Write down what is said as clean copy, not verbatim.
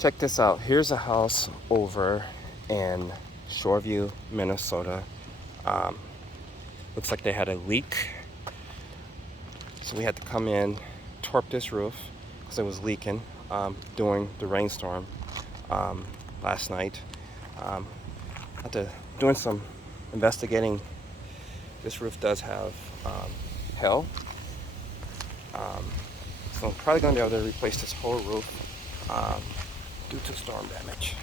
Check this out. Here's a house over in Shoreview, Minnesota. Um, Looks like they had a leak. So we had to come in, torp this roof because it was leaking during the rainstorm last night. After doing some investigating, this roof does have hail. So I'm probably going to be able to replace this whole roof due to storm damage.